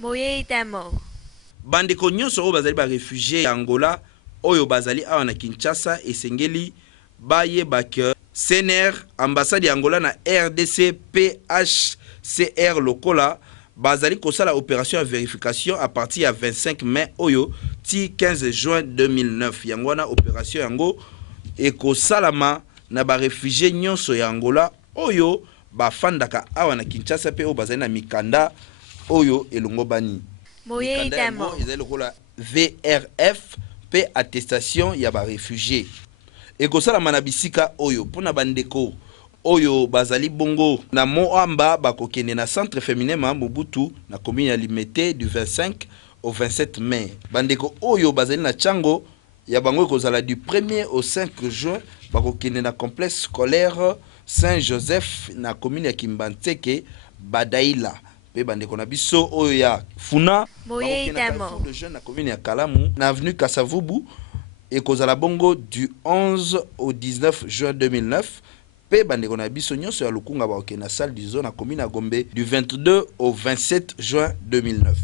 Moye demo. Bandeko nyonso oyo bazali ba réfugié ya Angola oyo bazali awa na Kinshasa esengeli bayeba ke CNR ambassade ya Angola na RDC PHCR lokola bazali kosala opération ya vérification à partir ya 25 mai oyo ti 15 juin 2009 yango wana opération yango ekosalama na ba réfugié nyonso ya Angola oyo bafandaka awa na Kinshasa pe oyo bazali na mikanda oyo elongo bani Moye demo. ezali lokola VRF pe attestation ya ba réfugié ekosalama na bisika oyo pona bandeko oyo bazali bongo na Moamba bakokende na centre féminin Mobutu na commune ya Limete du 25 au 27 mai bandeko oyo bazali na chango ya bango ekozala du 1er au 5 juin bakokende na complexe scolaire Saint-Joseph na commune ya Kimbanteke Badaila pe bandeko na biso oyo ya Funa Moye demo. de jeune na commune ya Kalamu na avenue Kasavubu ekozala bongo du 11 au 19 juin 2009 pe bandeko na biso nyonso ya Lukunga bakokende na salle du zone na commune ya Gombe du 22 au 27 juin 2009.